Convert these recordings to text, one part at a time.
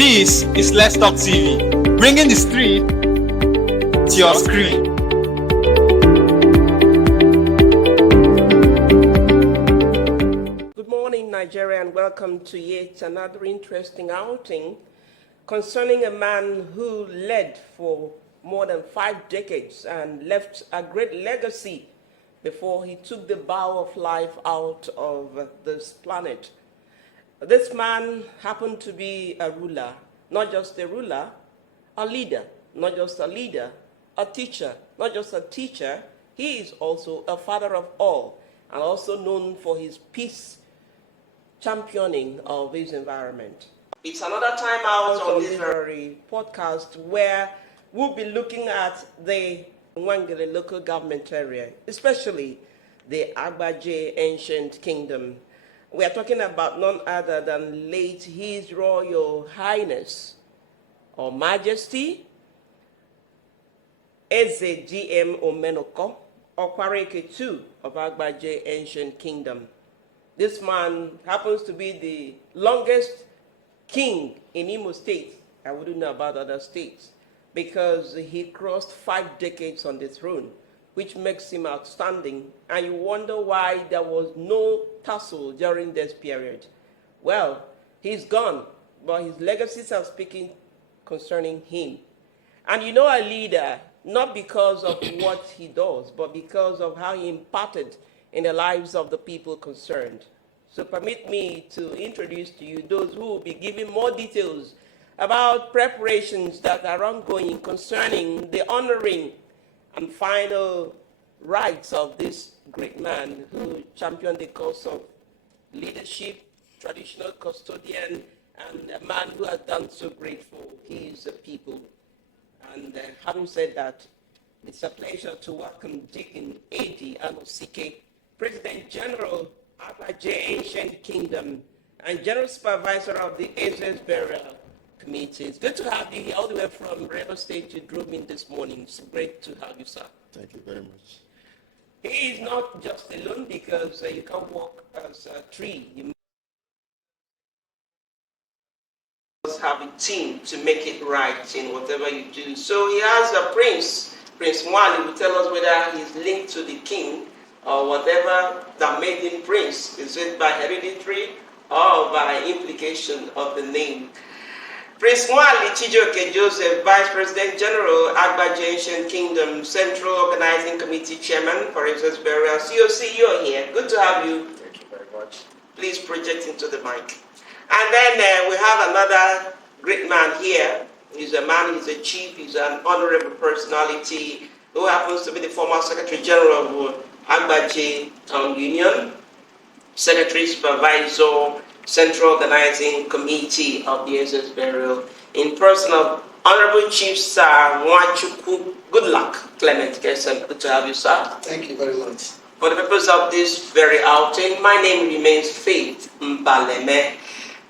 This is Let's Talk TV, bringing the street to your screen. Good morning, Nigeria, and welcome to yet another interesting outing concerning a man who led for more than 5 decades and left a great legacy before he took the bow of life out of this planet. This man happened to be a ruler, not just a ruler, a leader, not just a leader, a teacher, not just a teacher. He is also a father of all, and also known for his peace championing of his environment. It's another time out on this very podcast where we'll be looking at the Nwangele local government area, especially the Abajah Ancient Kingdom. We are talking about none other than late His Royal Highness or Majesty Eze D.M. Omenuko Okwaraeke II of Abajah Ancient Kingdom. This man happens to be the longest king in Imo State. I wouldn't know about other states because he crossed 5 decades on the throne, which makes him outstanding. And you wonder why there was no tussle during this period. Well, he's gone, but his legacies are speaking concerning him. And you know, a leader, not because of what he does, but because of how he imparted in the lives of the people concerned. So permit me to introduce to you those who will be giving more details about preparations that are ongoing concerning the honoring and final rights of this great man who championed the cause of leadership, traditional custodian, and a man who has done so great for his people. And having said that, it's a pleasure to welcome Edwin Anosike, President General Abajah Ancient Kingdom and General Supervisor of the Eze Burial Committee. It's good to have you here all the way from River State. You drove in this morning. It's great to have you, sir. Thank you very much. He is not just alone because you can't walk as a tree. You must have a team to make it right in whatever you do. So he has a prince. Prince Mwali will tell us whether he's linked to the king or whatever that made him prince. Is it by hereditary or by implication of the name? Prince Mwali Chijoke Joseph, Vice President General, Abajah Ancient Kingdom, Central Organizing Committee Chairman for Eze's Burial. COC, you're here. Good to have you. Thank you very much. Please project into the mic. And then we have another great man here. He's a man, he's a chief, he's an honorable personality who happens to be the former Secretary General of Abajah Town Union, Secretary Supervisor, Central Organizing Committee of the Eze's Burial, in person of Honorable Chief Sir Nwachukwu. Good luck, Clement Kesem. Good to have you, sir. Thank you very much. For the purpose of this very outing, my name remains Faith Mbaleme.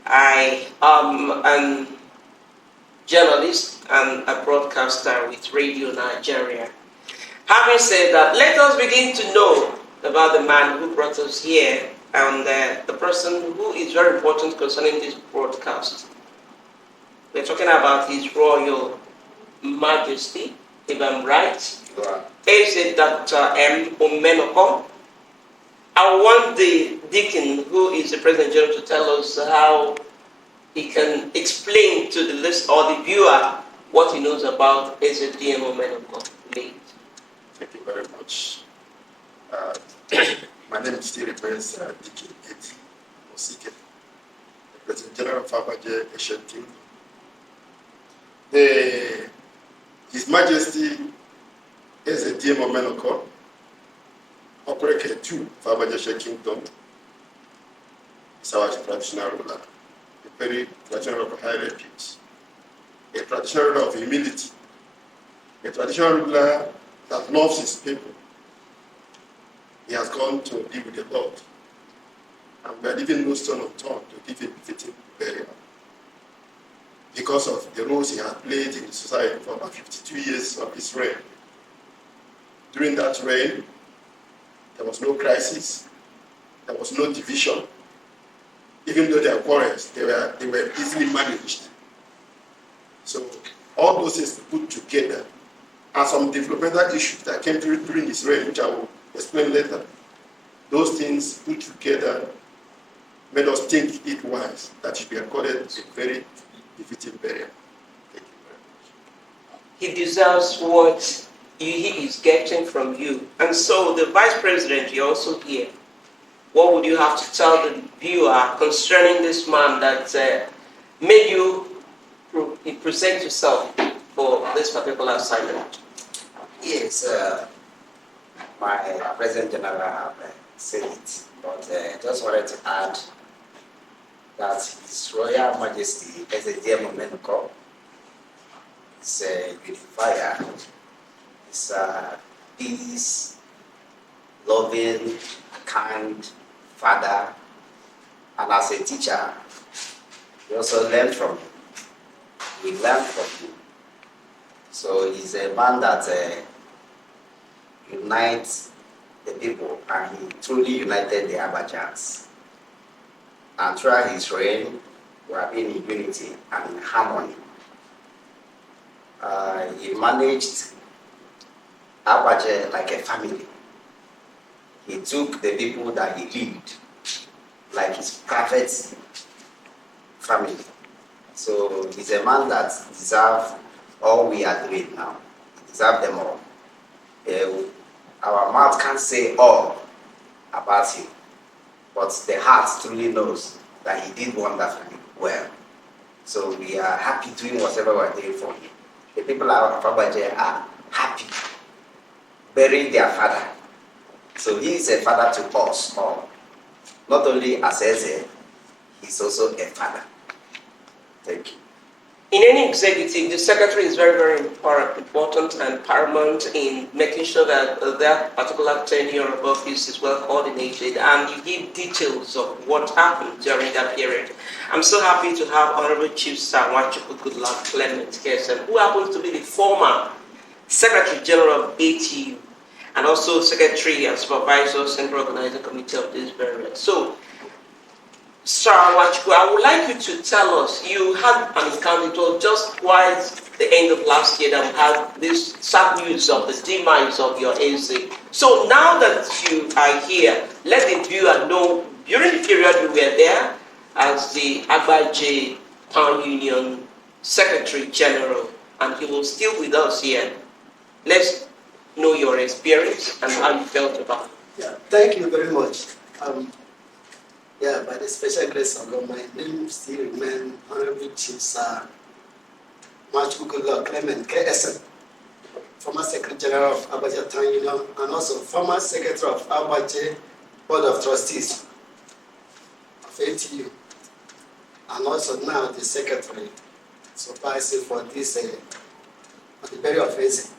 I am a journalist and a broadcaster with Radio Nigeria. Having said that, let us begin to know about the man who brought us here and the person who is very important concerning this broadcast. We're talking about His Royal Majesty, if I'm right, Eze D.M. Omenuko. I want the Deacon, who is the President General, to tell us how he can explain to the list or the viewer what he knows about Eze D.M. Omenuko. Thank you very much. My name is still Prince Deacon Edwin Anosike, the President General of Abajah Ancient Kingdom. His Majesty Eze D.M. Omenuko Okwaraeke II of Abajah Ancient Kingdom is our traditional ruler, a very traditional ruler of high repute, a traditional ruler of humility, a traditional ruler that loves his people. He has gone to be with the Lord, and we are leaving no stone unturned to give him fitting burial because of the roles he has played in the society for about 52 years of his reign. During that reign, there was no crisis, there was no division. Even though there were quarrels, they were easily managed. So all those things put together and some developmental issues that came during his reign, which I will explain later. Those things put together made us think it wise that should be accorded a very defeating burial. Thank you very much. He deserves what he is getting from you. And so the Vice President, you're also here. What would you have to tell the viewer concerning this man that made you present yourself for this particular assignment? Yes, my President General have said it, but just wanted to add that His Royal Majesty Eze D.M. Omenuko is a unifier, is a peace-loving, kind father, and as a teacher, we also learn from him. We learn from him. So he's a man that unites the people, and he truly united the Abajahs. And throughout his reign, we have been in unity and in harmony. He managed Abajah like a family. He took the people that he lived like his private family. So he's a man that deserves all we are doing now. He deserves them all. Our mouth can't say all about him, but the heart truly knows that he did wonderfully well. So we are happy doing whatever we're doing for him. The people of Abajah are happy burying their father. So he is a father to us all. Not only as Eze, he's also a father. Thank you. In any executive, the secretary is very, very important and paramount in making sure that that particular tenure of office is well coordinated, and you give details of what happened during that period. I'm so happy to have Honorable Chief Sir Nwachukwu Goodluck Clement Kirsten, who happens to be the former Secretary General of ATU and also Secretary and Supervisor Central Organizing Committee of this burial. So, Sir Nwachukwu, I would like you to tell us, you had an encounter, it was just quite the end of last year that we had this sad news of the demise of your Eze. So now that you are here, let the viewer know, during the period you were there as the Abajah Town Union Secretary General, and he was still with us here. Let's know your experience and how you felt about it. Yeah, thank you very much. By the special grace of God, my name still remains Honorable Chief Sir Nwachukwu Goodluck Clement Kirsten, former Secretary General of Abajah Town Union, and also former Secretary of Abajah Board of Trustees of ATU, and also now the Secretary supervising for this the burial of Eze.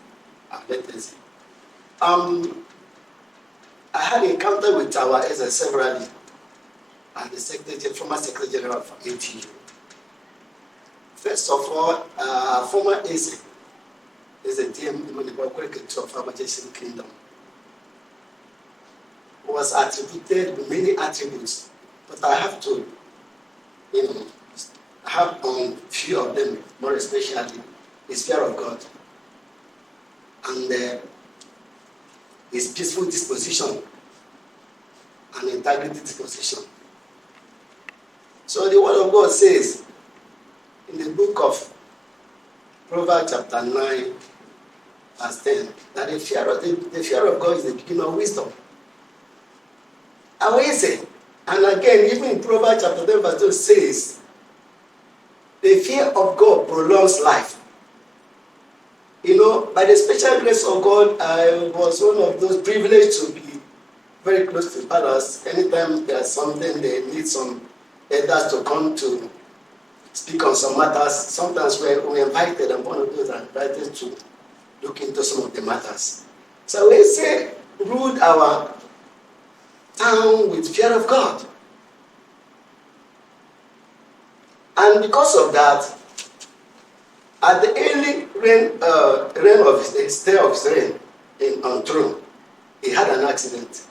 I had encounter with our Eze severally, and the former Secretary General of ATU. First of all, former Eze D.M. Omenuko Okwaraeke II of Abajah Ancient Kingdom was attributed with many attributes, but I have to, have few of them, more especially his fear of God and his peaceful disposition and integrity disposition. So the Word of God says in the book of Proverbs chapter 9, verse 10, that the fear of God is the beginning of wisdom. How is it? And again, even in Proverbs chapter 10, verse 2 says, the fear of God prolongs life. By the special grace of God, I was one of those privileged to be very close to fathers. Anytime there's something, they need some elders to come to speak on some matters. Sometimes we're invited, and one of those are invited to look into some of the matters. So we say, ruled our town with fear of God. And because of that, at the early reign of his stay of his reign on throne, he had an accident,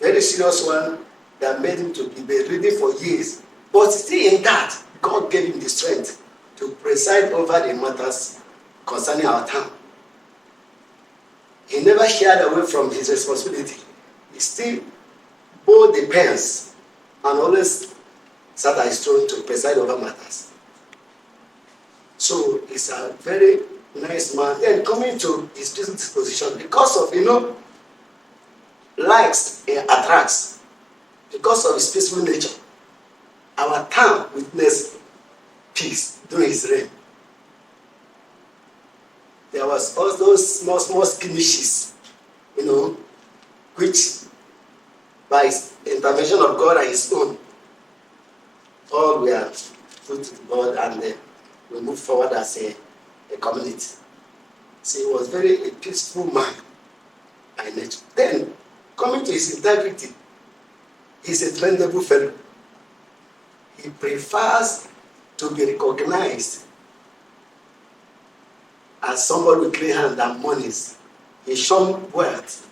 very serious one that made him to be bedridden for years. But still in that, God gave him the strength to preside over the matters concerning our town. He never shied away from his responsibility. He still bore the pens and always sat at his throne to preside over matters. So he's a very nice man. Then coming to his business position, because of, likes and attracts, because of his peaceful nature, our town witnessed peace during his reign. There was all those small skirmishes, which by his intervention of God and his own, all were put to God, and we moved forward as a community. So he was very a peaceful man by nature. Then, coming to his integrity, he's a commendable fellow. He prefers to be recognized as somebody with clean hands and monies. He shunned wealth.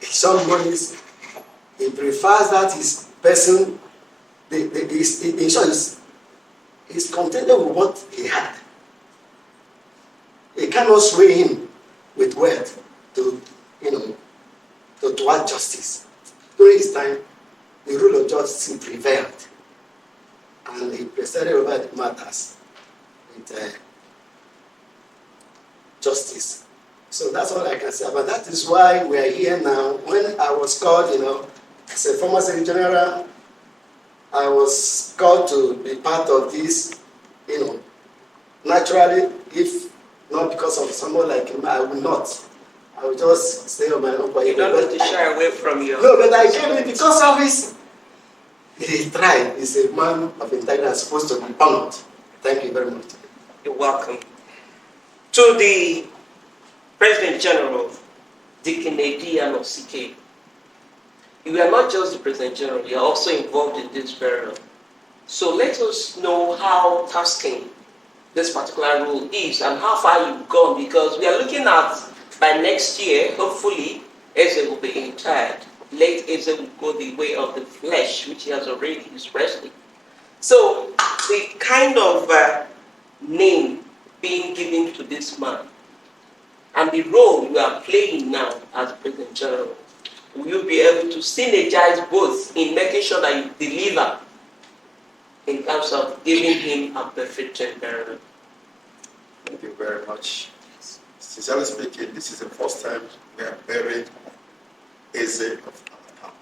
He shunned monies. He prefers that his person, in short, is contented with what he had. He cannot sway him with wealth to add justice. During his time, the rule of justice prevailed, and he presided over the matters with justice. So that's all I can say. But that is why we are here now. When I was called, as a former Secretary General, I was called to be part of this, naturally, if not because of someone like him, I will not. I will just stay on my own. You don't want to shy away from your... No, but I came in because of his... He tried. He's a man of integrity supposed to be honored. Thank you very much. You're welcome. To the President General, Deacon Edwin Anosike, you are not just the President General, you are also involved in this burial. So let us know how tasking this particular role is and how far you've gone, because we are looking at, by next year, hopefully, Eze will be interred. Late Eze will go the way of the flesh, which he has already expressed. So the kind of name being given to this man and the role you are playing now as President General, will you be able to synergize both in making sure that you deliver in terms of giving him a perfect burial? Thank you very much. Sincerely speaking, this is the first time we have buried Eze of our town.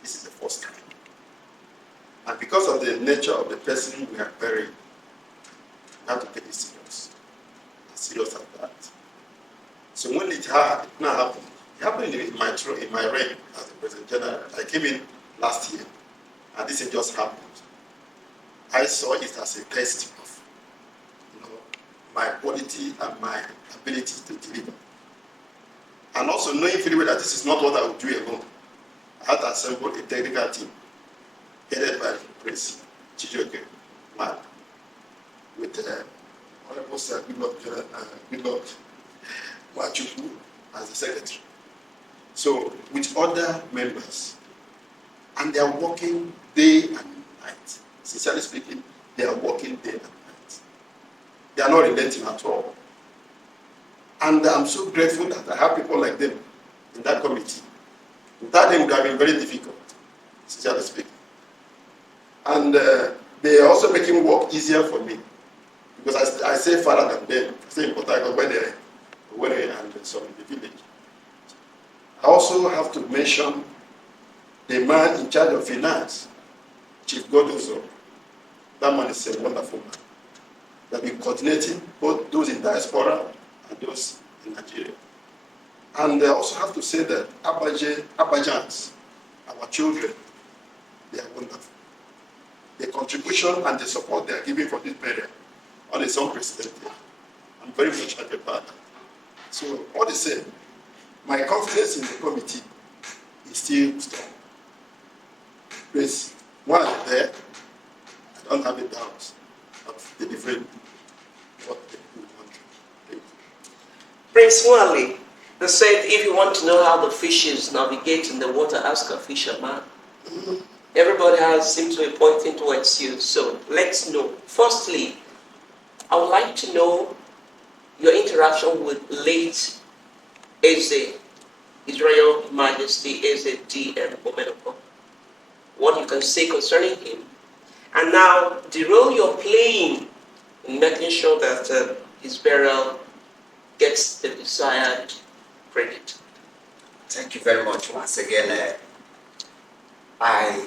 This is the first time. And because of the nature of the person we have buried, we have to take it serious. As serious as that. So when it happened, it happened in my reign as the President General. I came in last year, and this just happened. I saw it as a test of my quality and my ability to deliver. And also knowing fully well that this is not what I would do alone. I had assembled a technical team headed by Prince Chijoke Man with Honorable Sir Goodluck Wachuku as the secretary. So with other members, and they are working day and night. Sincerely speaking, they are working day and night. They are not relenting at all. And I'm so grateful that I have people like them in that committee. Without them, it would have been very difficult, sincerely speaking. And they are also making work easier for me. Because I say farther than them. I say in Port Harcourt when they and some in the village. I also have to mention the man in charge of finance, Chief Godozo. That man is a wonderful man. They've been coordinating both those in diaspora and those in Nigeria. And I also have to say that Abajahs, our children, they are wonderful. The contribution and the support they are giving for this burial on its own president, I'm very much happy about that. So, all the same, my confidence in the committee is still strong. Please, while I'm there, I don't have a doubt of delivering what they want to do. Prince Wally, they said if you want to know how the fishes navigate in the water, ask a fisherman. Everybody seems to be pointing towards you. So let's know. Firstly, I would like to know your interaction with late Eze, His Royal Majesty Eze D.M. Omenuko. What you can say concerning him. And now, the role you're playing in making sure that his burial gets the desired credit. Thank you very much once again. I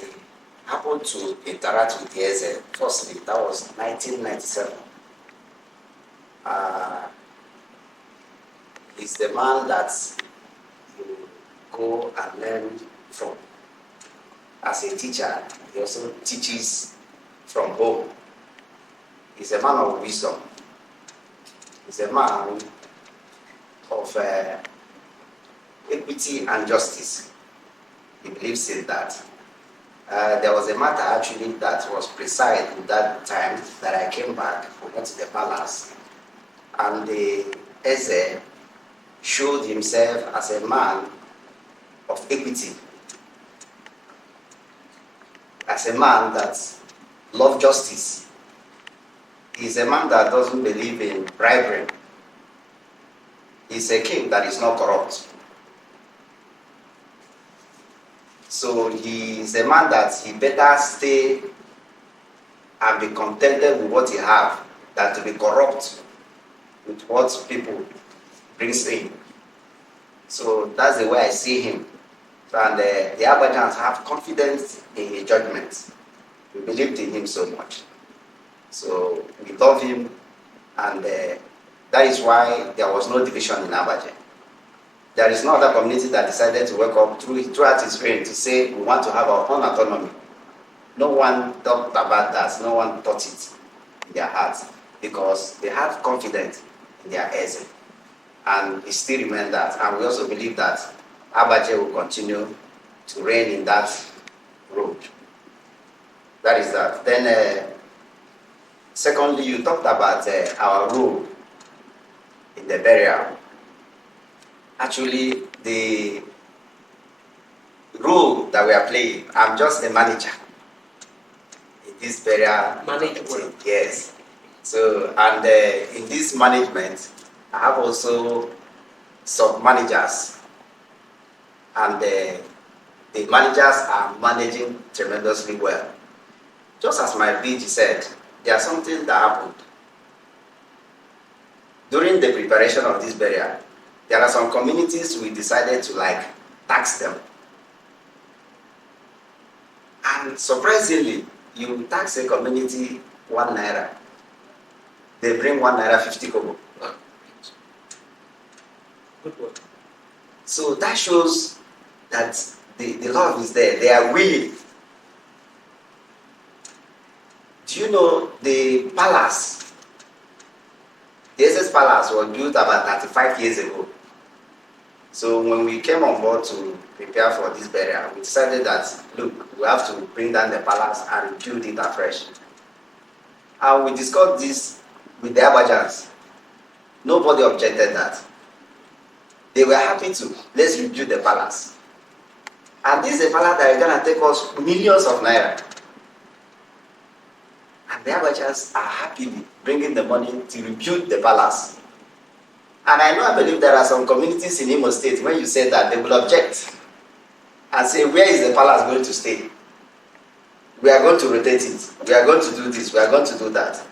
happened to interact with Eze. Firstly, that was 1997. He's the man that you go and learn from. As a teacher, he also teaches from home. He's a man of wisdom. He's a man of equity and justice. He believes in that. There was a matter actually that was presided at that time that I came back, we went to the palace, and the Eze showed himself as a man of equity, as a man that loves justice. He's a man that doesn't believe in bribery. He's a king that is not corrupt. So he's a man that he better stay and be contented with what he have than to be corrupt with what people brings in. So that's the way I see him. And the Abajans have confidence in his judgment. We believed in him so much. So we love him, and that is why there was no division in Abajah. There is no other community that decided to wake up throughout his reign to say we want to have our own autonomy. No one talked about that. No one thought it in their hearts because they have confidence in their Eze. And it still remains that. And we also believe that Abajah will continue to reign in that road. That is that. Then, secondly, you talked about our role in the burial. Actually, the role that we are playing, I'm just a manager in this burial. Management. Yes. So, and in this management, I have also sub-managers. And the managers are managing tremendously well. Just as my PG said, there's something that happened. During the preparation of this burial, there are some communities we decided to tax them. And surprisingly, you tax a community 1 naira. They bring 1 naira 50 kobo. Good work. So that shows that the love is there. They are willing. Do you know the palace? The Eze's palace was built about 35 years ago. So when we came on board to prepare for this burial, we decided that, look, we have to bring down the palace and build it afresh. And we discussed this with the Abajans. Nobody objected that. They were happy to. Let's rebuild the palace. And this is a palace that is going to take us millions of naira. And the Abajans are happily bringing the money to rebuild the palace. And I believe there are some communities in Imo State, when you say that, they will object and say, where is the palace going to stay? We are going to rotate it. We are going to do this. We are going to do that.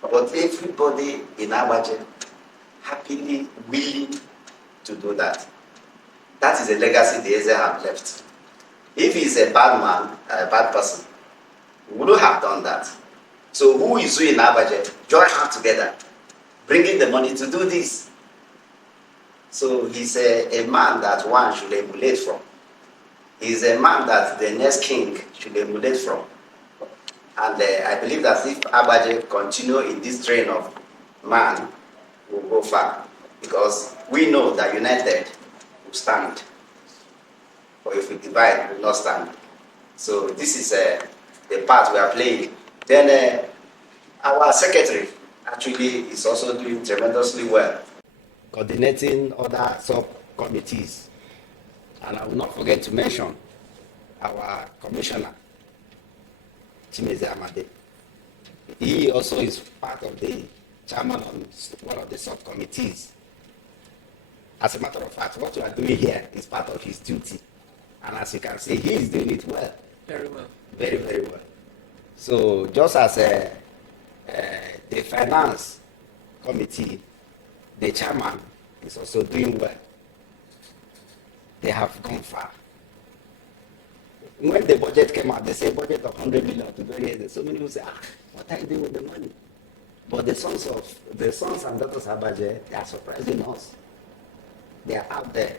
But everybody in Abajah happily willing to do that. That is a legacy the Eze have left. If he's a bad man, a bad person, we wouldn't have done that. So who is who in Abajah? Join hands together, bringing the money to do this. So he's a man that one should emulate from. He's a man that the next king should emulate from. And I believe that if Abajah continue in this train of man, will go far. Because we know that united will stand. But if we divide, we will not stand. So this is the part we are playing. Then our secretary actually is also doing tremendously well, coordinating other sub-committees. And I will not forget to mention our commissioner, Chimeze Amade. He also is part of the chairman on one of the subcommittees. As a matter of fact, what we are doing here is part of his duty. And as you can see, he is doing it well. Very well. Very, very well. So just as the finance committee, the chairman is also doing well. They have gone far. When the budget came out, they say budget of 100 million to do it. So many people say, what are you doing with the money? But the sons and daughters of Abajah, they are surprising us. They are out there,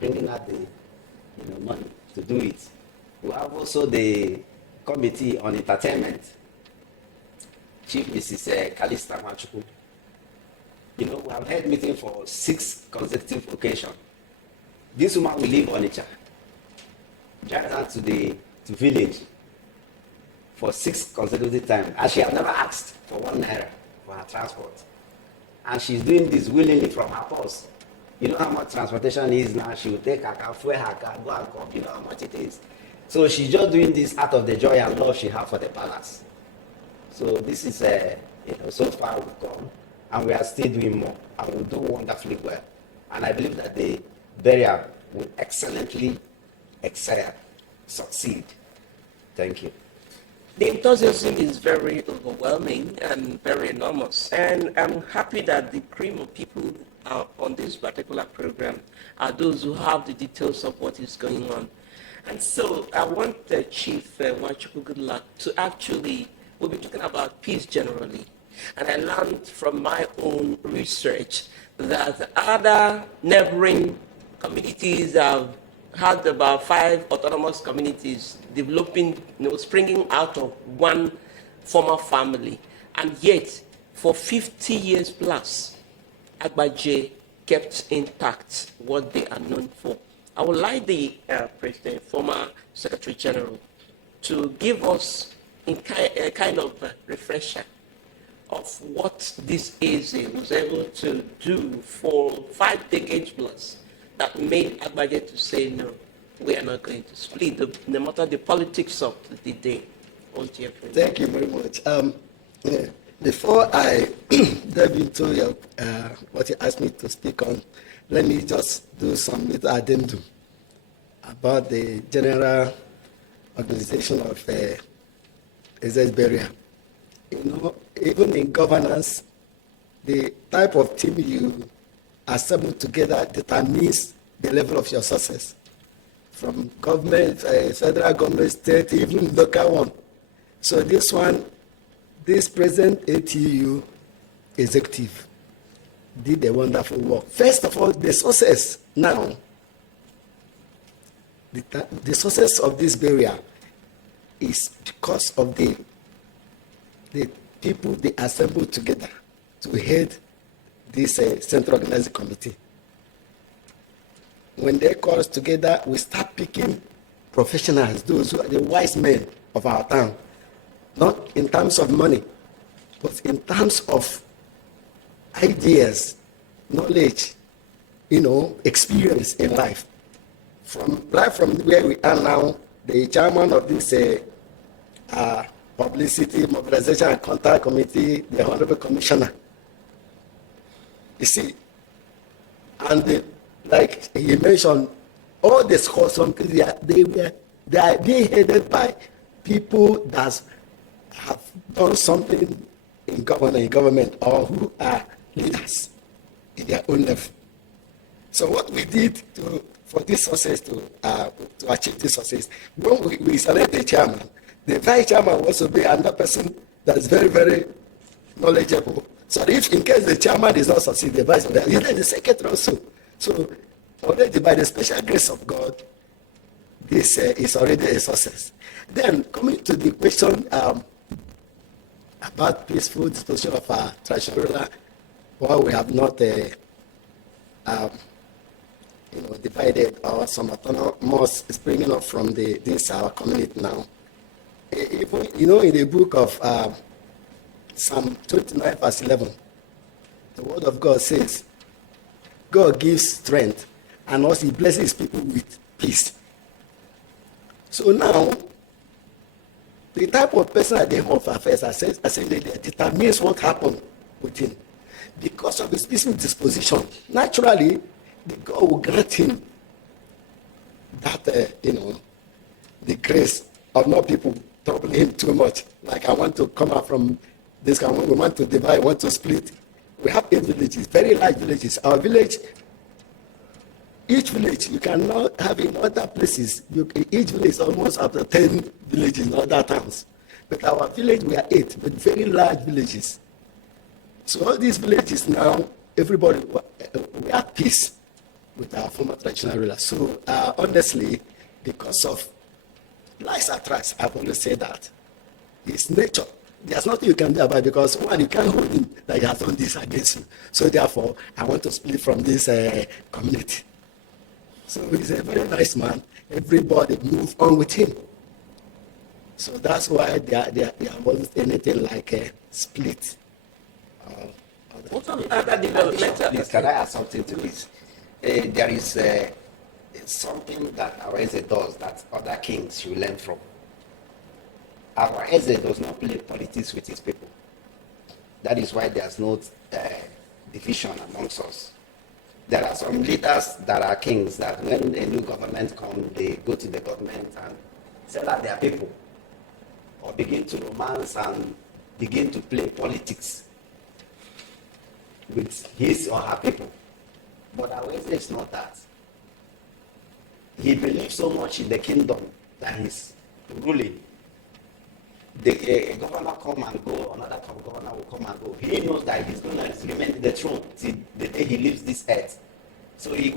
bringing out the money to do it. We have also the committee on entertainment. Chief Mrs. Kalista Machuku. We have held meeting for 6 consecutive occasions. This woman will leave Onitsha, drive down to village for 6 consecutive times, and she has never asked for 1 naira for her transport. And she's doing this willingly from her purse. You know how much transportation is now. She will take her car, fuel her car, go and come. You know how much it is. So she's just doing this out of the joy and love she has for the palace. So this is, so far we've come, and we are still doing more, and we'll do wonderfully well. And I believe that the burial will excellently excel, succeed. Thank you. The enthusiasm is very overwhelming and very enormous. And I'm happy that the cream of people on this particular program are those who have the details of what is going on. And so I want the Chief Nwachukwu good luck to actually, we'll be talking about peace generally. And I learned from my own research that other neighboring communities have had about 5 autonomous communities developing, springing out of one former family. And yet, for 50 years plus, Abajah kept intact what they are known for. I would like the President, former Secretary General, to give us a kind of refresher of what this Eze was able to do for 5 decades plus that made Abajah to say, no, we are not going to split, no matter the politics of the day. Thank you very much. Before I delve into what you asked me to speak on, let me just do some little addendum about the general organization of Eze's burial. Even in governance, the type of team you assemble together determines the level of your success. From government, federal government, state, even local one. So this present ATU executive did a wonderful work. First of all, the success now, the success of this burial is because of the people they assembled together to head this central organizing committee. When they call us together, we start picking professionals, those who are the wise men of our town, not in terms of money, but in terms of ideas, knowledge, experience in life. From where we are now, the chairman of this Publicity, Mobilization and Contact Committee, the Honorable Commissioner. You see, and like he mentioned, all the scholars, they are being headed by people that have done something in government or who are leaders in their own level. So what we did for this success, to achieve this success, when we select the chairman, the vice chairman will also be another person that is very, very knowledgeable. So if in case the chairman does not succeed, the vice chairman, he's like the secretary also. So already by the special grace of God, this is already a success. Then coming to the question about peaceful disposition of our traditional ruler, while we have not divided or some autonomous springing up from this our community now. Even, in the book of Psalm 29 verse 11, the word of God says, God gives strength and also he blesses people with peace. So now, The type of person at the Home of Affairs assembly determines what happened with him. Because of his peaceful disposition, naturally, the God will grant him that, the grace of not people troubling him too much. Like, I want to come out from this, we want to divide, we want to split. We have 8 villages, very large villages. Our village, each village, you cannot have in other places. Each village is almost up to 10 villages in other towns. But our village, we are 8, but very large villages. So all these villages now, everybody, we have peace with our former traditional rulers. So honestly, because of H.R.H, I've always said that. His nature, there's nothing you can do about it, because one, you can't hold him that he has done this against you. So therefore, I want to split from this community. So he's a very nice man. Everybody move on with him. So that's why there wasn't anything like a split. What other developmental? Please, can I add something to this? There is something that our Eze does that other kings should learn from. Our Eze does not play politics with his people. That is why there's no division amongst us. There are some leaders that are kings that when a new government comes, they go to the government and sell out their people, or begin to romance and begin to play politics with his or her people. But our Eze is not that. He believes so much in the kingdom that he's ruling. A governor come and go, another governor will come and go. He knows that he's going to remain in the throne till the day he leaves this earth. So he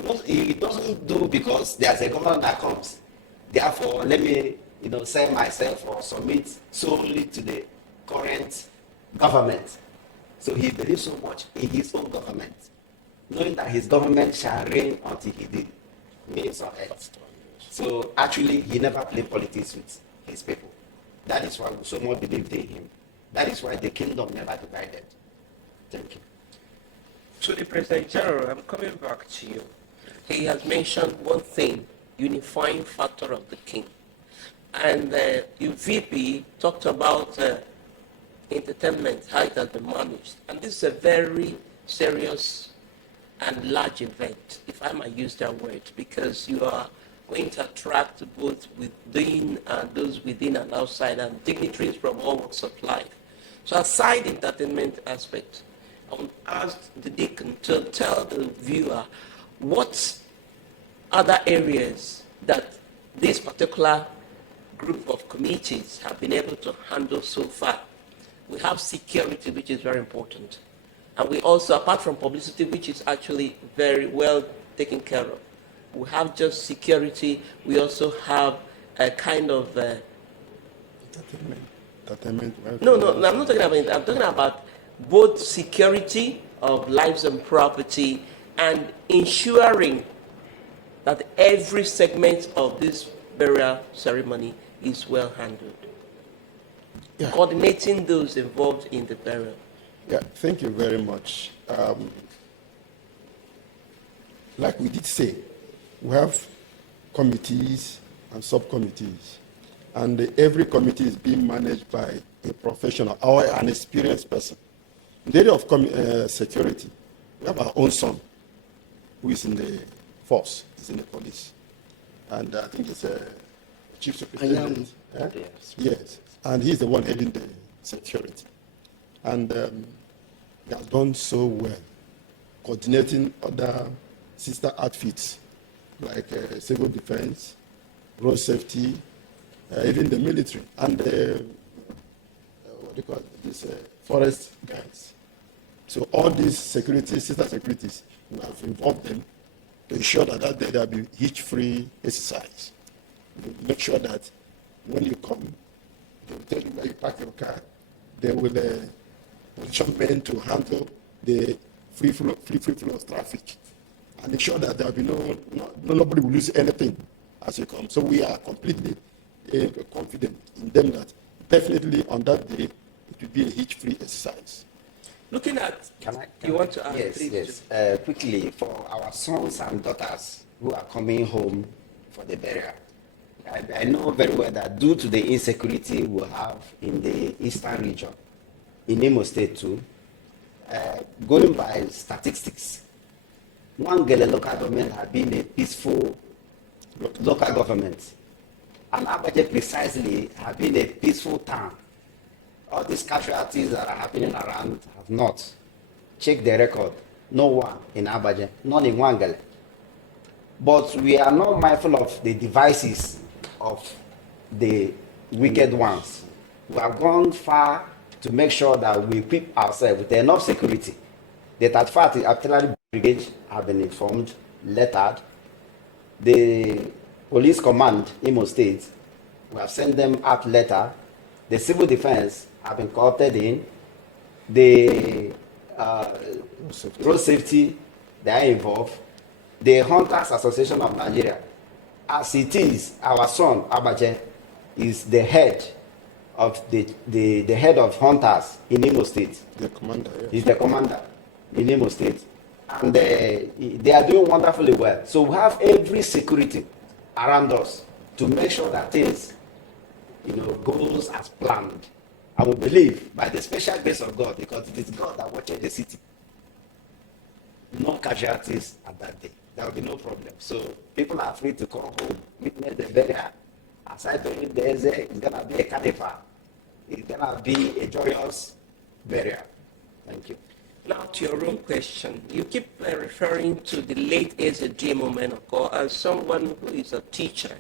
doesn't do because there's a governor that comes. Therefore, let me sell myself or submit solely to the current government. So he believes so much in his own government, knowing that his government shall reign until he remains on earth. So actually, he never played politics with his people. That is why we so much believed in him. That is why the kingdom never divided. Thank you. To the President General, I'm coming back to you. He has mentioned one thing, unifying factor of the king. And your VP talked about entertainment, how it has been managed. And this is a very serious and large event, if I might use that word, because you are going to attract both within and those within and outside, and dignitaries from all walks of life. So aside entertainment aspect, I would ask the deacon to tell the viewer what other areas that this particular group of committees have been able to handle so far. We have security, which is very important. And we also, apart from publicity, which is actually very well taken care of, we have just security. We also have a kind of... Entertainment. No, I'm not talking about it. I'm talking about both security of lives and property and ensuring that every segment of this burial ceremony is well handled. Yeah. Coordinating those involved in the burial. Yeah, thank you very much. Like we did say, we have committees and subcommittees, and every committee is being managed by a professional or an experienced person. In the area of security, we have our own son who is in the force, is in the police, and I think it's a chief superintendent. Yes, and he's the one heading the security, and he has done so well, coordinating other sister outfits like civil defense, road safety, even the military, and what do you call it, these forest guys. So all these security, sister securities, we have involved them to ensure that there will be hitch-free exercise. We make sure that when you come, they will tell you where you park your car. They will position men to handle the free flow of traffic, and ensure that there will be nobody will lose anything as you come. So we are completely confident in them that definitely on that day it will be a hitch-free exercise. Looking at, Can I you want to add? Yes. Quickly, for our sons and daughters who are coming home for the burial, I know very well that due to the insecurity we have in the eastern region, in Imo State too, going by statistics, Nwangele local government has been a peaceful local government, and Abajah precisely has been a peaceful town. All these casualties that are happening around have not. Check the record. No one in Abajah, none in Nwangele. But we are not mindful of the devices of the wicked ones. We have gone far to make sure that we equip ourselves with enough security. The 35th Artillery Brigade have been informed, lettered. The Police Command, Imo State, we have sent them out letter. The Civil Defense have been co-opted in. The Road Safety, they are involved. The Hunters Association of Nigeria, as it is, our son Abajah is the head of the head of hunters in Imo State. The commander, yes. He's the commander in Imo State, and they are doing wonderfully well. So we have every security around us to make sure that things, goes as planned. And we believe by the special grace of God, because it is God that watches the city. No casualties at that day. There will be no problem. So people are free to come home, witness the burial. Aside from it, it's going to be a carnival. It's going to be a joyous burial. Thank you. Now to your own question. You keep referring to the late Eze D.M. Omenuko as someone who is a teacher,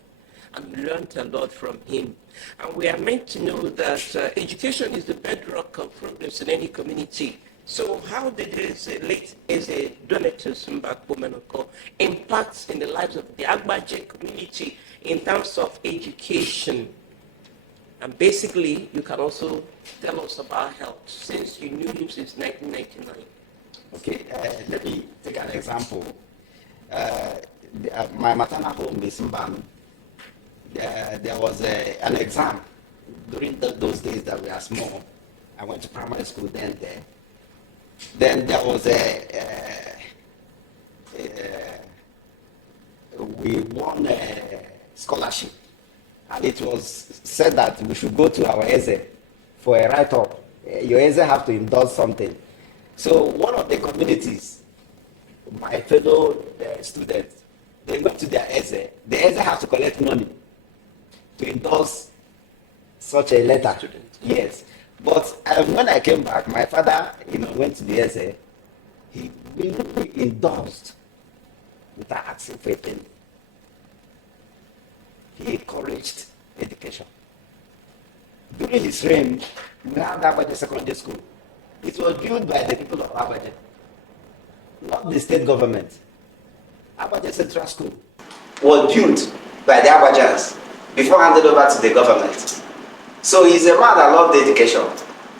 and we learned a lot from him. And we are meant to know that education is the bedrock of progress in any community. So how did this late Eze Donatus Omenuko impact in the lives of the Abajah community in terms of education? And basically, you can also tell us about health, since you knew him since 1999. Okay, let me take an example. My maternal home is Mbam. There was an exam during those days that we were small. I went to primary school then there. Then there was we won a scholarship, and it was said that we should go to our Eze for a write-up. Your Eze have to endorse something. So one of the communities, my fellow students, they went to their Eze. The Eze has to collect money to endorse such a letter. Student. Yes. But when I came back, my father, went to the Eze. He really endorsed without asking for a penny. He encouraged education. During his reign, we had Abajah Secondary School. It was built by the people of Abajah, not the state government. Abajah Central School was built by the Abajahs before handed over to the government. So he's a man that loved education,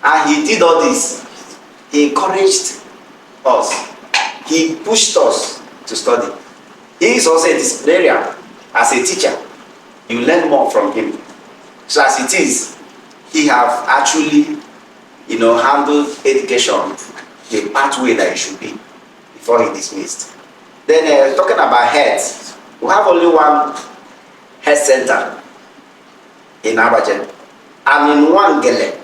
and he did all this. He encouraged us. He pushed us to study. He is also a disciplinarian. As a teacher, you learn more from him. So as it is, he have actually, handled education the pathway that it should be before he dismissed. Then talking about health, we have only one health center in Abajah. And in Nwangele,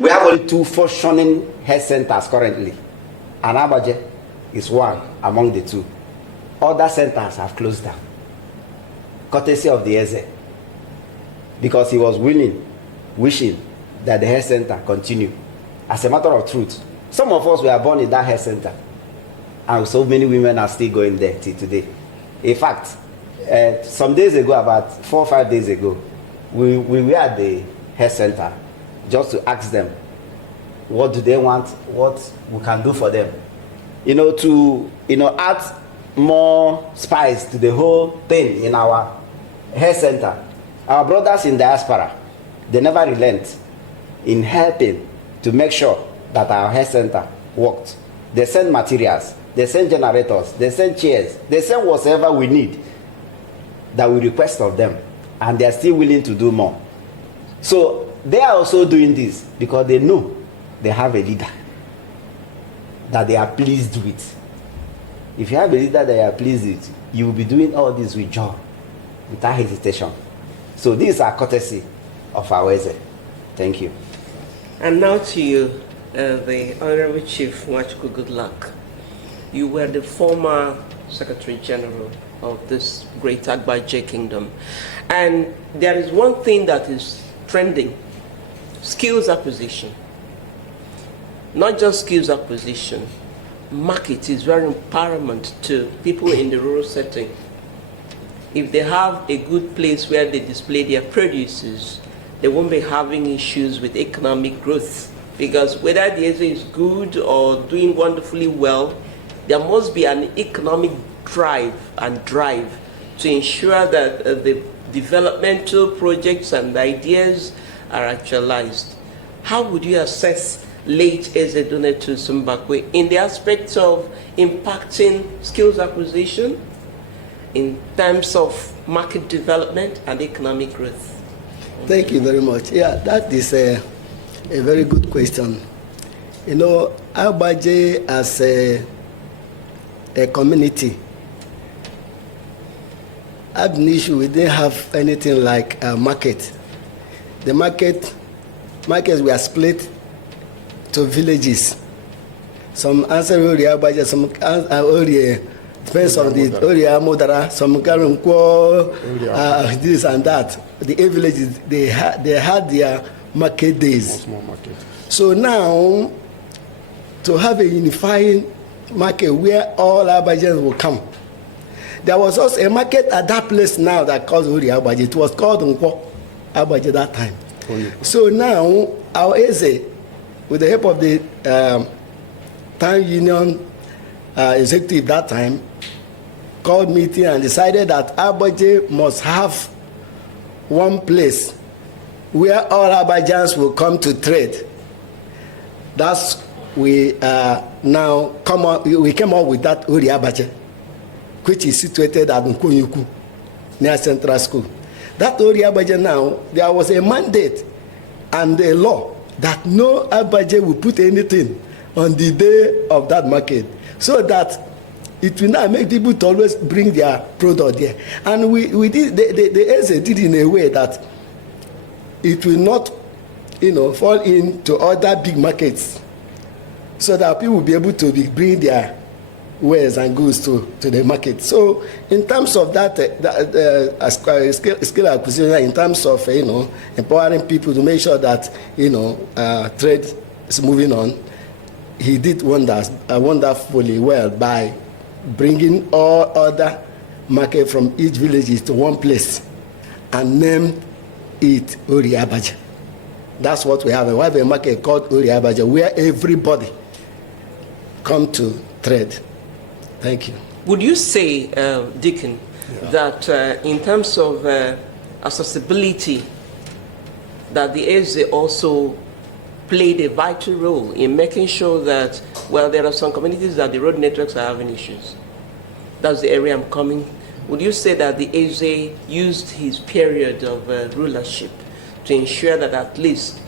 we have only 2 functioning health centers currently. And Abajah is one among the 2. Other centers have closed down, courtesy of the Eze, because he was wishing that the health center continue. As a matter of truth, some of us were born in that health center, and so many women are still going there till today. In fact, some days ago, about 4 or 5 days ago, we were at the health center just to ask them what do they want, what we can do for them, to add more spice to the whole thing in our health center. Our brothers in diaspora, they never relent in helping to make sure that our health center worked. They send materials, they send generators, they send chairs, they send whatever we need that we request of them. And they are still willing to do more. So they are also doing this because they know they have a leader that they are pleased with. If you have a leader that you are pleased with, you will be doing all this with joy, without hesitation. So these are courtesy of our Eze. Thank you. And now to you, the Honorable Chief Nwachukwu Goodluck. You were the former Secretary General of this great Abajah Kingdom. And there is one thing that is trending, skills acquisition. Not just skills acquisition, market is very paramount to people in the rural setting. If they have a good place where they display their produces, they won't be having issues with economic growth. Because whether the Eze is good or doing wonderfully well, there must be an economic drive to ensure that the developmental projects and ideas are actualized. How would you assess late Eze Donetu Sumbakwe in the aspects of impacting skills acquisition, in terms of market development and economic growth? Thank you very much. Yeah, that is a very good question. You know, Abajah as a community, ab initio, we didn't have anything like a market. The markets were split to villages. Some answer area Abajah, some area depends on the area Modara, some Karunkwo, this and that. The villages they had their market days. Small market. So now, to have a unifying market where all Abajahs will come. There was also a market at that place now that called Uri Abajah. It was called Nkwo Abajah that time. So now, our Eze, with the help of the town union executive that time, called meeting and decided that Abajah must have one place where all Abajahs will come to trade. That's we now we came up with that Uri Abajah, which is situated at Nkonyuku, near Central School. That Uri Abajah now, there was a mandate and a law that no Abajah will put anything on the day of that market, so that it will not make people to always bring their product there. And we did, the Eze did in a way that it will not, fall into other big markets, so that people will be able to bring their wares and goods to the market. So in terms of that, skill acquisition, in terms of, empowering people to make sure that, trade is moving on, he did wonderfully well by bringing all other market from each village to one place and name it Uri Abajah. That's what we have. We have a market called Uri Abajah where everybody come to trade. Thank you. Would you say, Deacon, that in terms of accessibility, that the Eze also played a vital role in making sure that, well, there are some communities that the road networks are having issues? That's the area I'm coming. Would you say that the Eze used his period of rulership to ensure that at least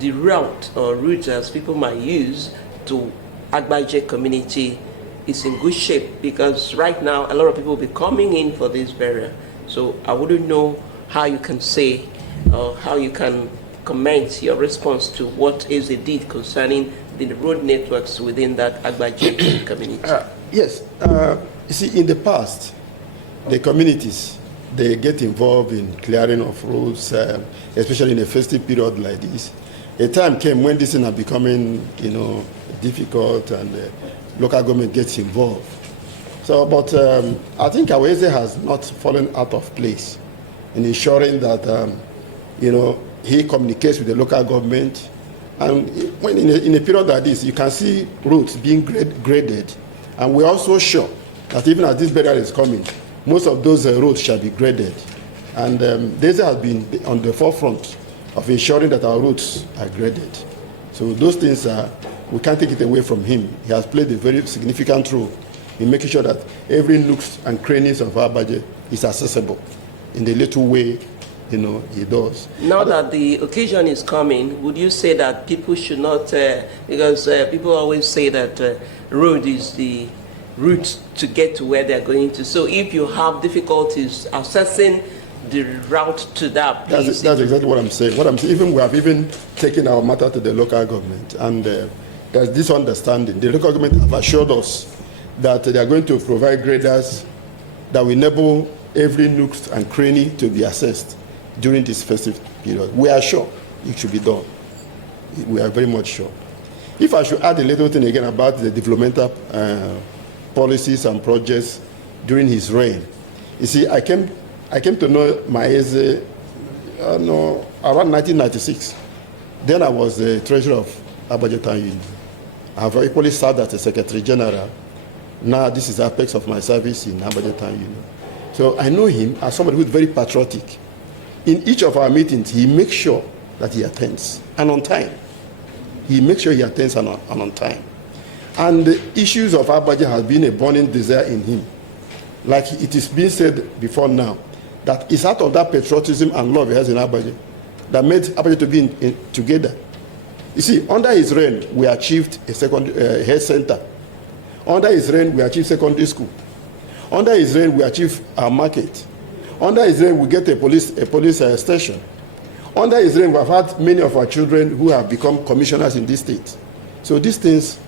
the route or route as people might use to Abajah community is in good shape? Because right now a lot of people will be coming in for this barrier. So I wouldn't know how you can say or how you can comment your response to what Eze did concerning the road networks within that Abajah community. Yes. You see, in the past, the communities, they get involved in clearing of roads, especially in a festive period like this. A time came when this is not becoming, difficult, and local government gets involved. So, but I think our Eze has not fallen out of place in ensuring that, he communicates with the local government. And when in a period like this, you can see roads being graded. And we're also sure that even as this barrier is coming, most of those roads shall be graded. And Eze has been on the forefront of ensuring that our roads are graded. So those things we can't take it away from him. He has played a very significant role in making sure that every nooks and crannies of Abajah is accessible in the little way he does. Now that the occasion is coming, would you say that people should not, because people always say that road is the route to get to where they're going to. So if you have difficulties accessing the route to that, please? That's exactly what I'm saying. What I'm saying, even we have even taken our matter to the local government, and there's this understanding. The local government have assured us that they are going to provide graders that will enable every nook and cranny to be assessed during this festive period. We are sure it should be done. We are very much sure. If I should add a little thing again about the developmental policies and projects during his reign, you see, I came to know my Eze around 1996. Then I was the treasurer of Abajah Union. I have equally served as a secretary general. Now this is the apex of my service in Abajah Union. So I know him as somebody who is very patriotic. In each of our meetings, he makes sure that he attends, and on time. He makes sure he attends and on time. And the issues of Abajah has been a burning desire in him. Like it is being said before now, that it's out of that patriotism and love he has in Abajah that made Abajah to be together. You see, under his reign, we achieved a secondary health center. Under his reign, we achieved secondary school. Under his reign, we achieved our market. Under his reign, we get a police station. Under his reign, we have had many of our children who have become commissioners in this state. So these things,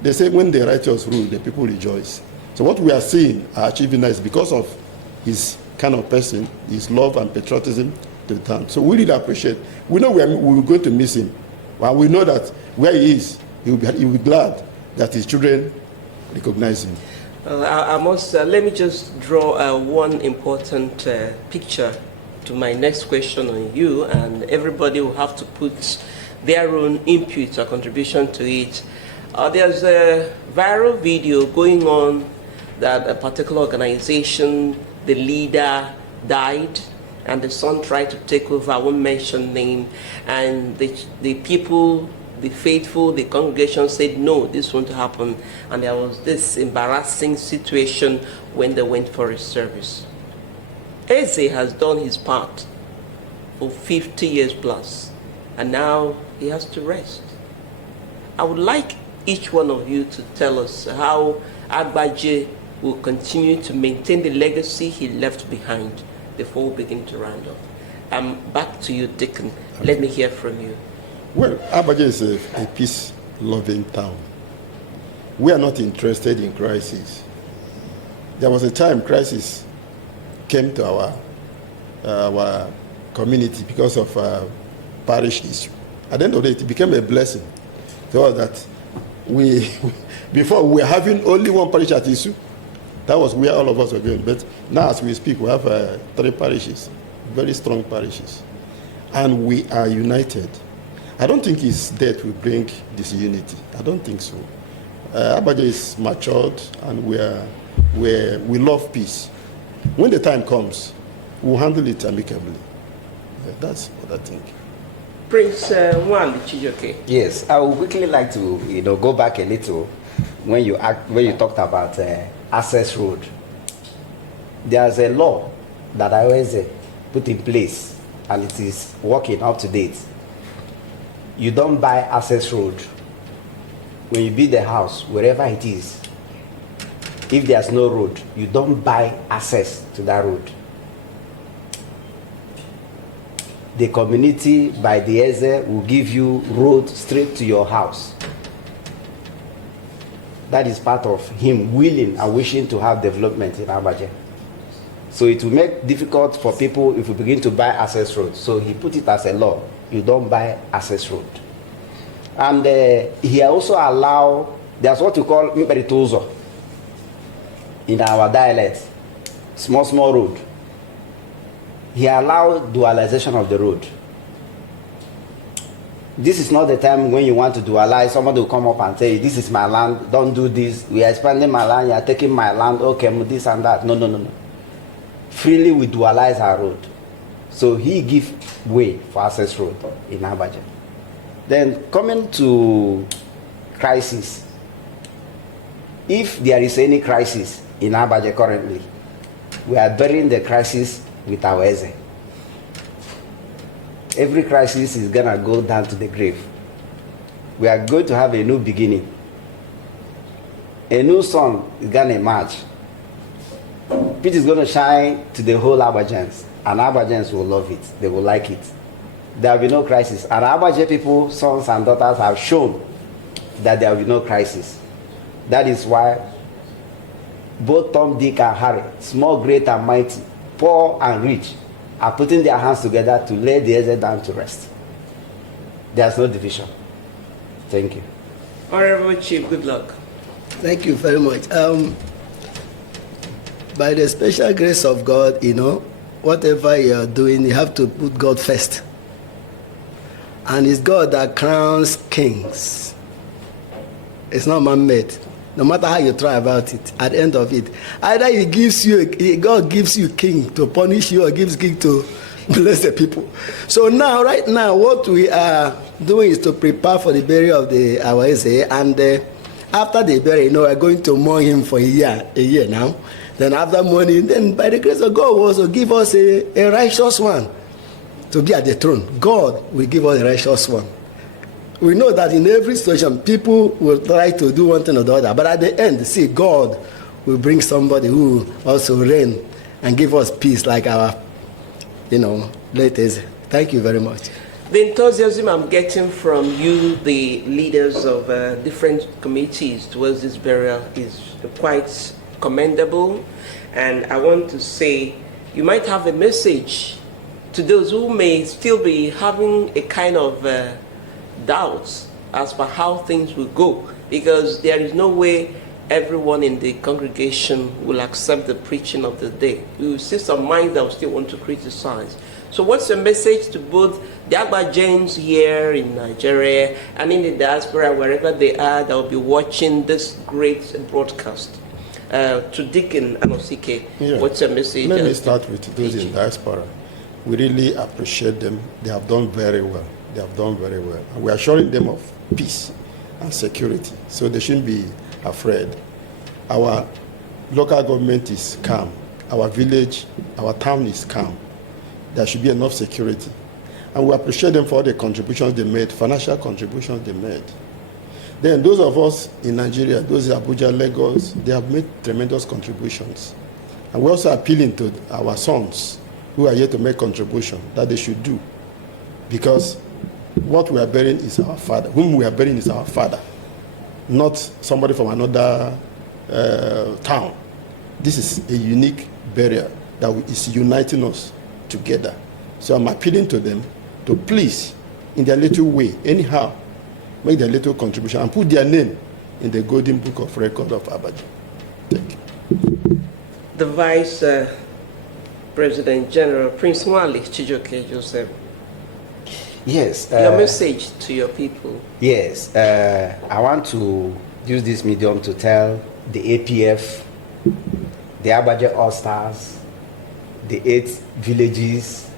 they say when the righteous rule, the people rejoice. So what we are seeing are achieving that is because of his kind of person, his love and patriotism to the town. So we really appreciate. We know we're going to miss him. But we know that where he is, he'll be glad that his children recognize him. I must, let me just draw one important picture to my next question on you, and everybody will have to put their own input or contribution to it. There's a viral video going on that a particular organization, the leader died, and the son tried to take over. I won't mention name, and the people, the faithful, the congregation said no, this won't happen, and there was this embarrassing situation when they went for a service. Eze has done his part for 50 years plus, and now he has to rest. I would like each one of you to tell us how Abajah will continue to maintain the legacy he left behind before we begin to round up. Back to you, Deacon. Let me hear from you. Well, Abajah is a peace-loving town. We are not interested in crisis. There was a time crisis came to our community because of parish issue. At the end of the day, it became a blessing to us that before we were having only one parish at issue. That was where all of us were going. But now as we speak, we have 3 parishes, very strong parishes. And we are united. I don't think his death will bring disunity. I don't think so. Abajah is matured, and we love peace. When the time comes, we'll handle it amicably. That's what I think. Prince Wandi Chijoke. Yes, I would quickly like to go back a little when you talked about access road. There's a law that I always put in place, and it is working up to date. You don't buy access road when you build a house, wherever it is. If there's no road, you don't buy access to that road. The community by the Eze will give you road straight to your house. That is part of him willing and wishing to have development in Abajah. So it will make difficult for people if we begin to buy access road. So he put it as a law. You don't buy access road. And he also allow, there's what we call Mperituzo in our dialect, small road. He allowed dualization of the road. This is not the time when you want to dualize. Somebody will come up and tell you, this is my land, don't do this. We are expanding my land, you are taking my land, okay, this and that. No. Freely we dualize our road. So he give way for access road in Abajah. Then coming to crisis. If there is any crisis in Abajah currently, we are burying the crisis with our Eze. Every crisis is going to go down to the grave. We are going to have a new beginning. A new sun is going to emerge. It is going to shine to the whole Abajahans. and Abajans will love it. They will like it. There will be no crisis. And Abajah people, sons and daughters, have shown that there will be no crisis. That is why both Tom, Dick, and Harry, small, great, and mighty, poor and rich, are putting their hands together to lay the Eze down to rest. There's no division. Thank you. Honorable Chief, good luck. Thank you very much. By the special grace of God, whatever you are doing, you have to put God first. And it's God that crowns kings. It's not man-made. No matter how you try about it, at the end of it, either God gives you king to punish you, or gives king to bless the people. So now, right now, what we are doing is to prepare for the burial of our Eze, and after the burial, we are going to mourn him for a year now. Then after mourning, then by the grace of God, will also give us a righteous one to be at the throne. God will give us a righteous one. We know that in every situation, people will try to do one thing or the other. But at the end, see, God will bring somebody who also reign and give us peace like our, late Eze. Thank you very much. The enthusiasm I'm getting from you, the leaders of different committees towards this burial, is quite commendable. And I want to say, you might have a message to those who may still be having a kind of doubts as for how things will go, because there is no way everyone in the congregation will accept the preaching of the day. You will see some minds that will still want to criticize. So what's your message to both the Abajahs here in Nigeria and in the diaspora, wherever they are, that will be watching this great broadcast? To Deacon Anosike, what's your message? Let me start with those in diaspora. We really appreciate them. They have done very well. They have done very well. And we are assuring them of peace and security, so they shouldn't be afraid. Our local government is calm. Our village, our town is calm. There should be enough security. And we appreciate them for all the contributions they made, financial contributions they made. Then those of us in Nigeria, those in Abuja, Lagos, they have made tremendous contributions. And we're also appealing to our sons who are yet to make contribution that they should do. Because what we are burying is our father. Whom we are burying is our father, not somebody from another town. This is a unique burial that is uniting us together. So I'm appealing to them to please, in their little way, anyhow, make their little contribution and put their name in the Golden Book of Record of Abajah. Thank you. The Vice President General, Prince Mwale Chijoke Joseph. Yes. Your message to your people. Yes. I want to use this medium to tell the APF, the Abajah All-Stars, the 8 villages,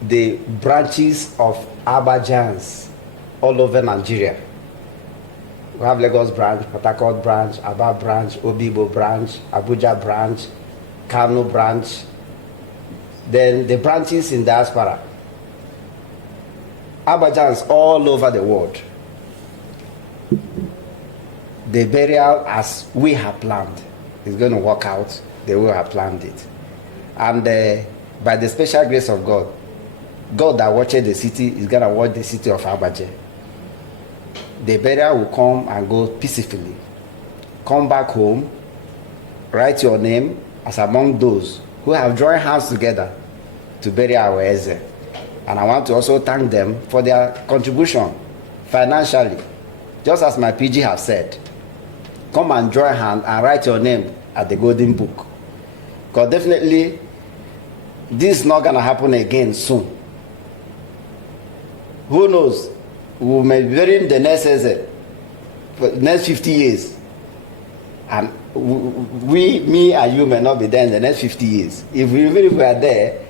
the branches of Abajahs all over Nigeria. We have Lagos branch, Port Harcourt branch, Aba branch, Obibo branch, Abuja branch, Kano branch, then the branches in diaspora. Abajahs all over the world. The burial as we have planned is going to work out the way we have planned it. And by the special grace of God, God that watches the city is going to watch the city of Abajah. The burial will come and go peacefully. Come back home, write your name as among those who have joined hands together to bury our Eze. And I want to also thank them for their contribution financially. Just as my PG have said, come and join hands and write your name at the Golden Book. Because definitely, this is not going to happen again soon. Who knows? We may be burying the next Eze for the next 50 years. And me and you may not be there in the next 50 years. If we are there,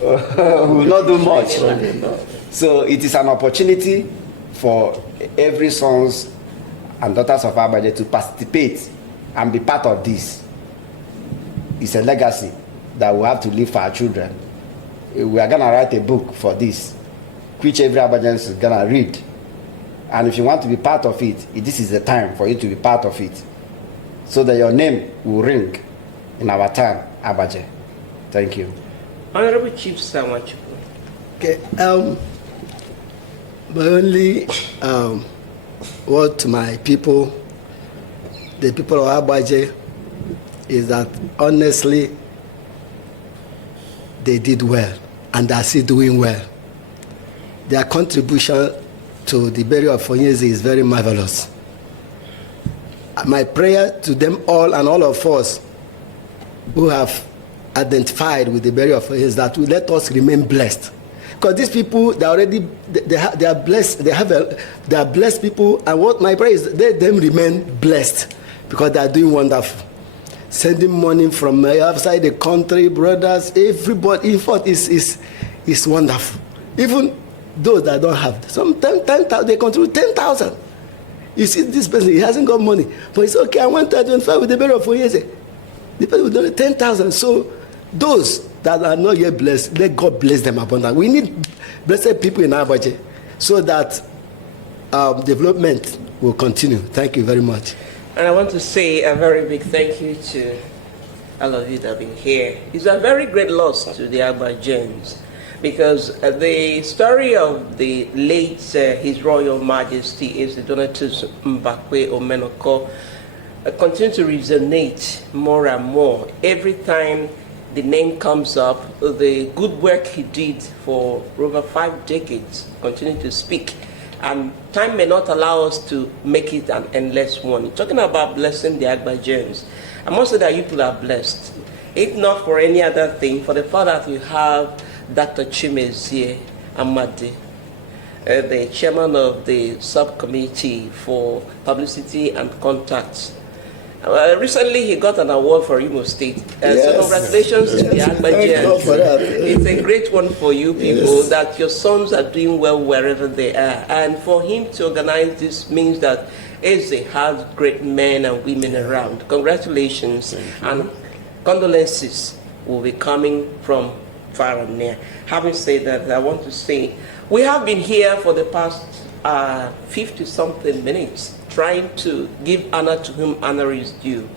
we will not do much. So it is an opportunity for every sons and daughters of Abajah to participate and be part of this. It's a legacy that we have to leave for our children. We are going to write a book for this, which every Abajah is going to read. And if you want to be part of it, this is the time for you to be part of it, so that your name will ring in our time, Abajah. Thank you. Honorable Chief Sawachu. Okay, my only word to my people, the people of Abajah, is that honestly, they did well and are still doing well. Their contribution to the burial of Onyeze is very marvelous. My prayer to them all and all of us who have identified with the burial of Onyeze is that we let us remain blessed. Because these people, they are blessed. They are blessed people, and what my prayer is, let them remain blessed because they are doing wonderful. Sending money from outside the country, brothers, everybody. In fact, is wonderful. Even those that don't have, some 10,000, they contribute 10,000. You see, this person, he hasn't got money, but it's okay. I want to identify with the burial of Onyeze. The person will donate 10,000. So those that are not yet blessed, let God bless them abundantly. We need blessed people in Abajah so that development will continue. Thank you very much. And I want to say a very big thank you to all of you that have been here. It's a very great loss to the Abajans because the story of the late His Royal Majesty Eze D.M Omenuko continues to resonate more and more. Every time the name comes up, the good work he did for over 5 decades continue to speak. And time may not allow us to make it an endless one. Talking about blessing the Abajans, I must say that you people are blessed. If not for any other thing, for the fact that you have Dr. Chimezie Amadi, the chairman of the subcommittee for publicity and contacts. Recently, he got an award for Imo State. Yes. So congratulations to the Abajans. It's a great one for you people, yes, that your sons are doing well wherever they are. And for him to organize this means that Eze has great men and women around. Congratulations and condolences will be coming from far and near. Having said that, I want to say we have been here for the past 50-something minutes trying to give honor to whom honor is due.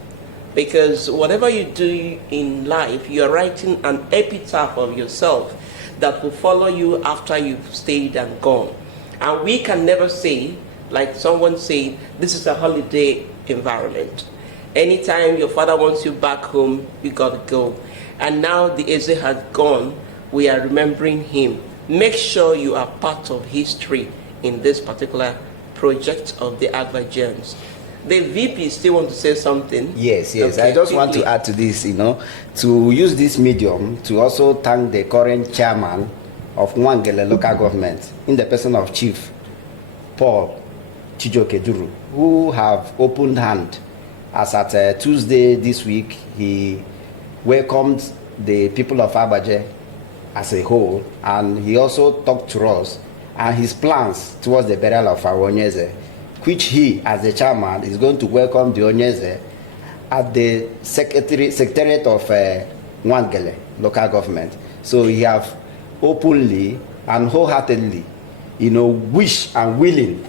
Because whatever you do in life, you're writing an epitaph of yourself that will follow you after you've stayed and gone. And we can never say, like someone said, this is a holiday environment. Anytime your father wants you back home, you gotta go. And now the Eze has gone, we are remembering him. Make sure you are part of history in this particular project of the Abajans. The VP still want to say something? Yes. Okay, I just want to add to this, to use this medium to also thank the current chairman of Nwangele local government in the person of Chief Paul Chijokeduru, who have opened hand. As at Tuesday this week, he welcomed the people of Abajah as a whole, and he also talked to us and his plans towards the burial of our Onyeze, which he, as the chairman, is going to welcome the Onyeze at the secretariat of Nwangele local government. So he have openly and wholeheartedly, wish and willing,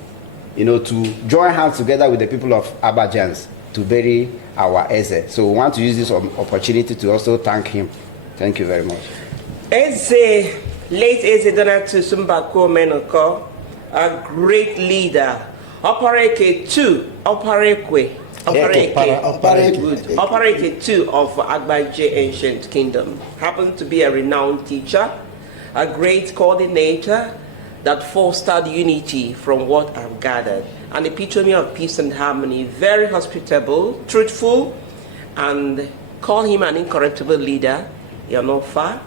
to join hands together with the people of Abajans to bury our Eze. So we want to use this opportunity to also thank him. Thank you very much. Eze, late Eze D.M Omenuko, a great leader. Okwaraeke II, Okwaraeke II of Abajah Ancient Kingdom, happened to be a renowned teacher, a great coordinator that fostered unity from what I've gathered, an epitome of peace and harmony, very hospitable, truthful, and call him an incorruptible leader, Yanofa,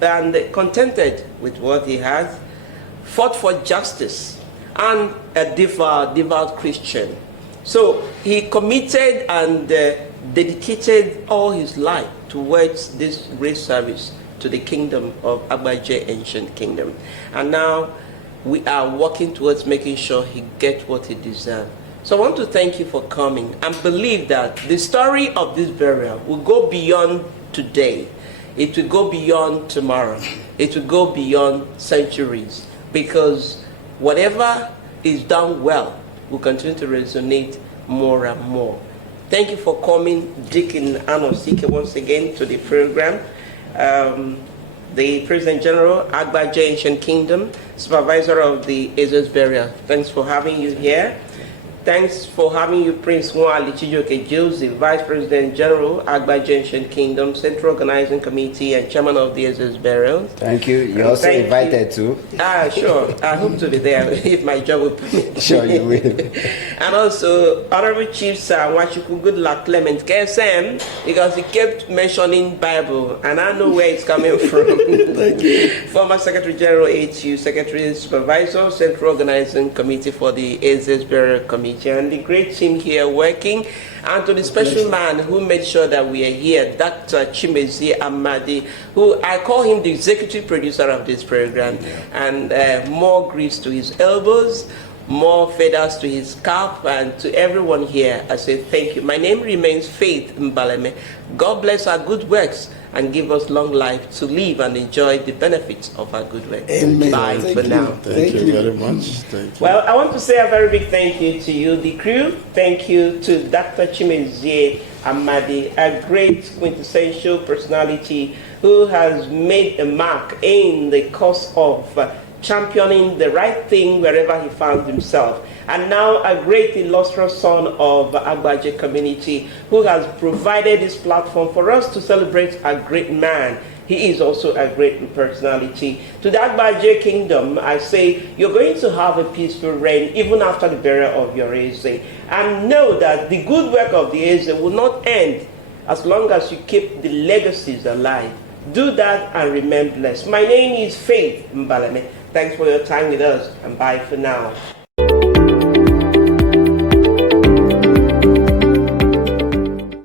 and contented with what he has, fought for justice, and a devout Christian. So he committed and dedicated all his life towards this great service to the kingdom of Abajah Ancient Kingdom. And now we are working towards making sure he gets what he deserves. So I want to thank you for coming and believe that the story of this burial will go beyond today. It will go beyond tomorrow. It will go beyond centuries, because whatever is done well will continue to resonate more and more. Thank you for coming, Edwin Anosike, once again to the program. the President General, Abajah Ancient Kingdom, Supervisor of the Eze's burial. Thanks for having you here. Thanks for having you, Prince Mwali Chijoke Joseph, Vice President General, Abajah Ancient Kingdom, Central Organizing Committee, and Chairman of the Eze's burial. Thank you. You're also invited too. Sure. I hope to be there if my job will permit. Sure, you will. And also, Honorable Chief Sir Wachuku, good luck, Clement KSM, because he kept mentioning Bible, and I know where it's coming from. Thank you. Former Secretary General HU, Secretary Supervisor, Central Organizing Committee for the Eze's burial committee, and the great team here working, and to the special man who made sure that we are here, Dr. Chimezie Amadi, who I call him the executive producer of this program, and more grease to his elbows, more feathers to his cap, and to everyone here, I say thank you. My name remains Faith Mbaleme. God bless our good works and give us long life to live and enjoy the benefits of our good work. Amen. Bye for now. Thank you very much. Thank you. Well, I want to say a very big thank you to you, the crew. Thank you to Dr. Chimezie Amadi, a great quintessential personality who has made a mark in the cause of championing the right thing wherever he found himself. And now a great illustrious son of Abajah community who has provided this platform for us to celebrate a great man. He is also a great personality. To the Abajah Kingdom, I say you're going to have a peaceful reign even after the burial of your Eze. And know that the good work of the Eze will not end as long as you keep the legacies alive. Do that and remain blessed. My name is Faith Mbaleme. Thanks for your time with us, and bye for now.